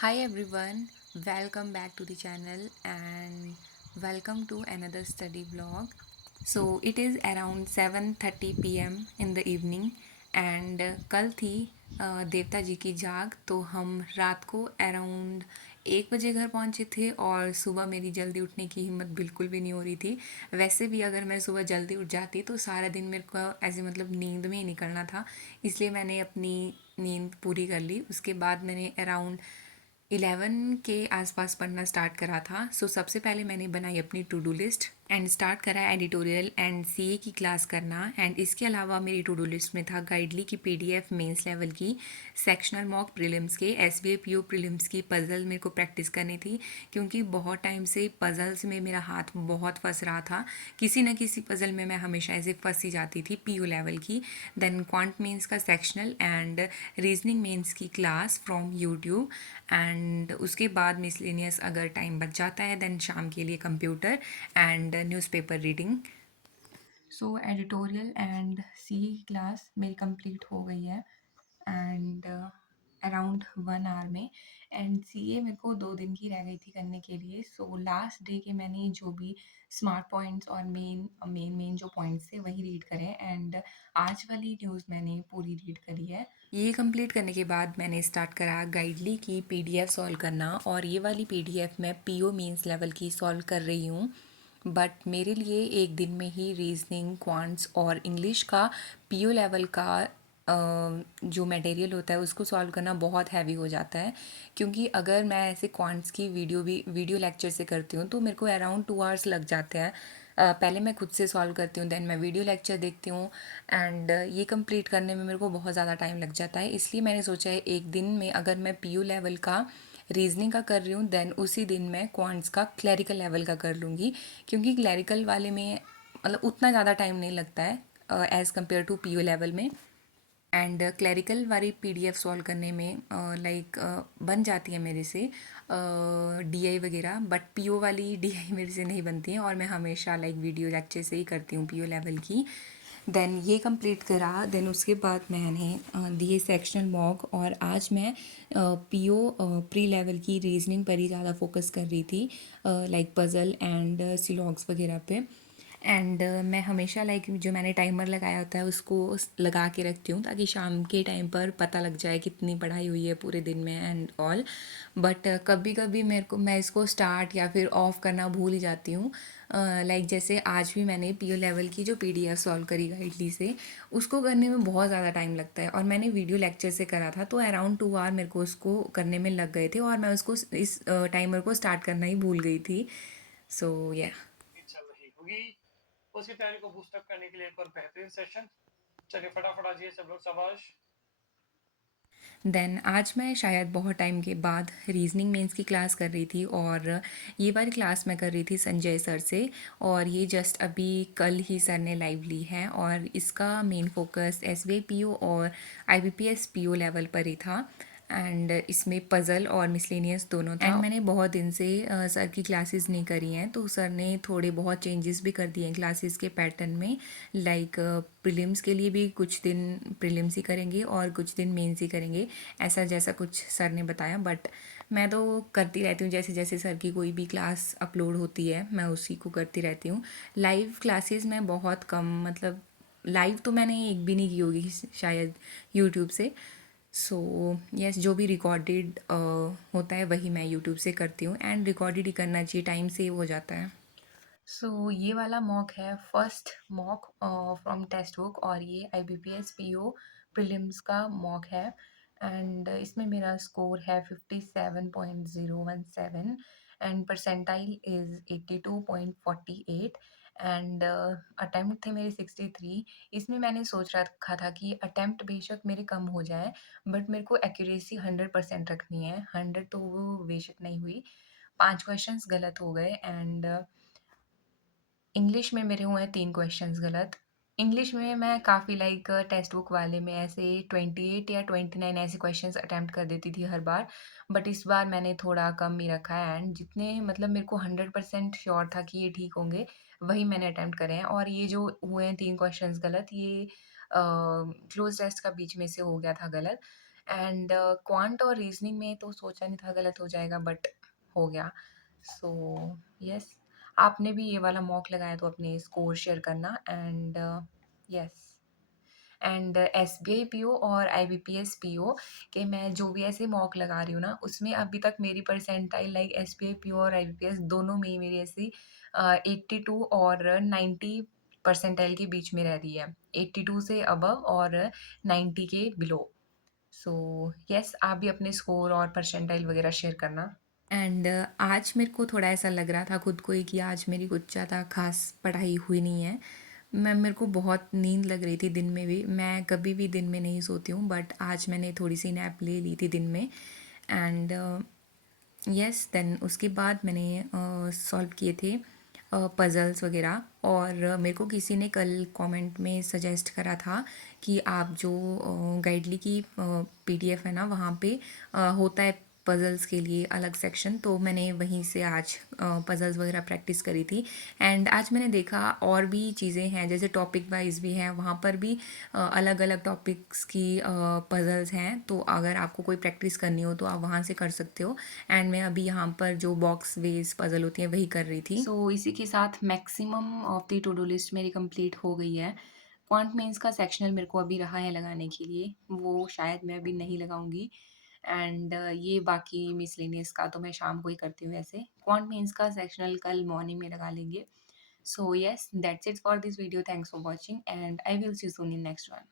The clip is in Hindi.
Hi everyone, welcome back to the channel and welcome to another study vlog. So it is around 7:30 p.m. in the evening and कल थी देवता जी की जाग तो हम रात को अराउंड 1 बजे घर पहुंचे थे और सुबह मेरी जल्दी उठने की हिम्मत बिल्कुल भी नहीं हो रही थी। वैसे भी अगर मैं सुबह जल्दी उठ जाती तो सारा दिन मेरे को ऐसे मतलब नींद में ही निकलना था, इसलिए मैंने अपनी नींद पूरी कर ली। उसके बाद मैंने अराउंड 11 के आसपास पढ़ना स्टार्ट करा था। सबसे पहले मैंने बनाई अपनी to do list and start करा एडिटोरियल एंड सीए की क्लास करना। एंड इसके अलावा मेरी टू डू लिस्ट में था गाइडली की पीडीएफ मेंस लेवल की, सेक्शनल मॉक प्रीलिम्स के, एसवीए पीओ प्रीलिम्स की पजल मेरे को प्रैक्टिस करनी थी क्योंकि बहुत टाइम से पजल्स में मेरा हाथ बहुत फंस रहा था। किसी न किसी पजल में मैं हमेशा ऐसे फंसी जाती थी पीओ लेवल की। देन क्वांट मेंस का सेक्शनल एंड रीजनिंग मेंस की क्लास फ्रॉम यूट्यूब एंड उसके बाद मिसलेनियस अगर टाइम बच जाता है देन शाम के लिए computer and newspaper reading. Editorial and C class मेरी कंप्लीट हो गई है एंड अराउंड 1 आवर में। एंड सी ए मेरे को 2 दिन की रह गई थी करने के लिए। लास्ट डे के मैंने जो भी स्मार्ट पॉइंट्स और मेन मेन मेन जो पॉइंट्स थे वही रीड करे एंड आज वाली न्यूज़ मैंने पूरी रीड करी है। ये कंप्लीट करने के बाद मैंने स्टार्ट करा गाइडली की पीडीएफ सॉल्व करना और ये वाली पीडीएफ मैं पीओ मेंस लेवल की सॉल्व कर रही हूँ। बट मेरे लिए एक दिन में ही रीजनिंग, क्वांट्स और इंग्लिश का पीओ लेवल का जो मटेरियल होता है उसको सॉल्व करना बहुत हैवी हो जाता है क्योंकि अगर मैं ऐसे क्वांट्स की वीडियो लेक्चर से करती हूँ तो मेरे को अराउंड 2 आवर्स लग जाते हैं। पहले मैं खुद से सॉल्व करती हूँ, देन मैं वीडियो लेक्चर देखती हूँ एंड ये कंप्लीट करने में मेरे को बहुत ज़्यादा टाइम लग जाता है। इसलिए मैंने सोचा है एक दिन में अगर मैं पीयू लेवल का रीजनिंग का कर रही हूँ देन उसी दिन मैं क्वांट्स का क्लैरिकल लेवल का कर लूँगी क्योंकि क्लैरिकल वाले में मतलब उतना ज़्यादा टाइम नहीं लगता है as compared to PU level में। एंड क्लैरिकल वाली पीडीएफ सॉल्व करने में लाइक बन जाती है मेरे से डीआई वगैरह, बट पीओ वाली डीआई मेरे से नहीं बनती है और मैं हमेशा लाइक वीडियो लेक्चर से ही करती हूँ पीओ लेवल की। देन ये कंप्लीट करा, देन उसके बाद मैंने दिए सेक्शनल मॉक और आज मैं पीओ प्री लेवल की रीजनिंग पर ही ज़्यादा फोकस कर रही थी, लाइक पज़ल एंड सिलॉग्स वगैरह पे। एंड मैं हमेशा लाइक जो मैंने टाइमर लगाया होता है उसको लगा के रखती हूँ ताकि शाम के टाइम पर पता लग जाए कितनी पढ़ाई हुई है पूरे दिन में एंड ऑल। बट कभी कभी मेरे को मैं इसको स्टार्ट या फिर ऑफ करना भूल ही जाती हूँ। लाइक जैसे आज भी मैंने पीओ लेवल की जो पीडीएफ सॉल्व करी गाइडली से, उसको करने में बहुत ज़्यादा टाइम लगता है और मैंने वीडियो लेक्चर से करा था तो अराउंड 2 आवर मेरे को उसको करने में लग गए थे और मैं उसको इस टाइमर को स्टार्ट करना ही भूल गई थी। या चल रही होगी। उसकी तैयारी को बूस्टअप करने के लिए एक और बेहतरीन सेशन। चलिए फटाफट आ जाइए सब लोग, शाबाश। देन आज मैं शायद बहुत टाइम के बाद रीजनिंग मेंस की क्लास कर रही थी और ये वाली क्लास मैं कर रही थी संजय सर से और ये जस्ट अभी कल ही सर ने लाइव ली है और इसका main focus S V P O और I B P S P O level पर ही था एंड इसमें पज़ल और मिसलेनियस दोनों था। एंड मैंने बहुत दिन से सर की क्लासेस नहीं करी हैं तो सर ने थोड़े बहुत चेंजेस भी कर दिए हैं क्लासेस के पैटर्न में। लाइक प्रीलिम्स के लिए भी कुछ दिन प्रीलिम्स ही करेंगे और कुछ दिन मेंस ही करेंगे, ऐसा जैसा कुछ सर ने बताया। बट मैं तो करती रहती हूँ, जैसे जैसे सर की कोई भी क्लास अपलोड होती है मैं उसी को करती रहती हूँ। लाइव क्लासेस में बहुत कम, मतलब लाइव तो मैंने एक भी नहीं की होगी शायद यूट्यूब से। यस, जो भी रिकॉर्डेड होता है वही मैं यूट्यूब से करती हूँ एंड रिकॉर्डेड ही करना चाहिए, टाइम सेव हो जाता है। ये वाला मॉक है first mock from textbook और ये I B P S P O prelims का मॉक है एंड इसमें मेरा स्कोर है 57.017 and percentile is 82.48 and attempt थे मेरे 63। इसमें मैंने सोच रखा था कि अटैम्प्ट बेशक मेरे कम हो जाए बट मेरे को एक्यूरेसी 100% रखनी है। 100 तो वो बेशक नहीं हुई, 5 क्वेश्चंस गलत हो गए एंड इंग्लिश में मेरे हुए 3 क्वेश्चंस गलत। इंग्लिश में मैं काफ़ी लाइक टेक्स्ट बुक वाले में ऐसे 28 या 29 ऐसे क्वेश्चंस अटेम्प्ट कर देती थी हर बार, बट इस बार मैंने थोड़ा कम ही रखा है एंड जितने मतलब मेरे को 100% श्योर था कि ये ठीक होंगे वही मैंने अटेम्प्ट करे हैं। और ये जो हुए हैं 3 क्वेश्चंस गलत, ये क्लोज टेस्ट का बीच में से हो गया था गलत। एंड क्वांट और रीजनिंग में तो सोचा नहीं था गलत हो जाएगा, बट हो गया। सो यस, आपने भी ये वाला मॉक लगाया तो अपने स्कोर शेयर करना। And yes, and SBI PO और आईबीपीएस पीओ के मैं जो भी ऐसे मॉक लगा रही हूँ ना, उसमें अभी तक मेरी परसेंटाइल लाइक एसबीआई पीओ और आईबीपीएस दोनों में ही मेरी ऐसी 82 और 90 परसेंटाइल के बीच में रह रही है, 82 से अबव और 90 के बिलो। सो यस, आप भी अपने स्कोर और परसेंटाइल वगैरह शेयर करना। एंड आज मेरे को थोड़ा ऐसा लग रहा था खुद को ही कि आज मेरी कुछ ज़्यादा खास पढ़ाई हुई नहीं है। मेरे को बहुत नींद लग रही थी दिन में भी, मैं कभी भी दिन में नहीं सोती हूँ, बट आज मैंने थोड़ी सी नैप ले ली थी दिन में। एंड यस, देन उसके बाद मैंने सॉल्व किए थे पज़ल्स वगैरह। और मेरे को किसी ने कल कमेंट में सजेस्ट करा था कि आप जो गाइडली की पीडीएफ है ना, वहाँ पे होता है पज़ल्स के लिए अलग सेक्शन, तो मैंने वहीं से आज पज़ल्स वगैरह प्रैक्टिस करी थी। एंड आज मैंने देखा और भी चीज़ें हैं, जैसे टॉपिक वाइज भी हैं, वहाँ पर भी अलग अलग टॉपिक्स की पज़ल्स हैं, तो अगर आपको कोई प्रैक्टिस करनी हो तो आप वहाँ से कर सकते हो। एंड मैं अभी यहाँ पर जो बॉक्स वेज पज़ल होती है वही कर रही थी। सो इसी के साथ maximum of the two do list मेरी कंप्लीट हो गई है। क्वांट मेंस का सेक्शनल मेरे को अभी रहा है लगाने के लिए, वो शायद मैं अभी नहीं लगाऊंगी। एंड ये बाकी मिसलेनियस का तो मैं शाम को ही करती हूँ वैसे। क्वांट मेंस का सेक्शनल कल मॉर्निंग में लगा लेंगे। So yes, that's it for this video. Thanks for watching and I will see you soon in next one.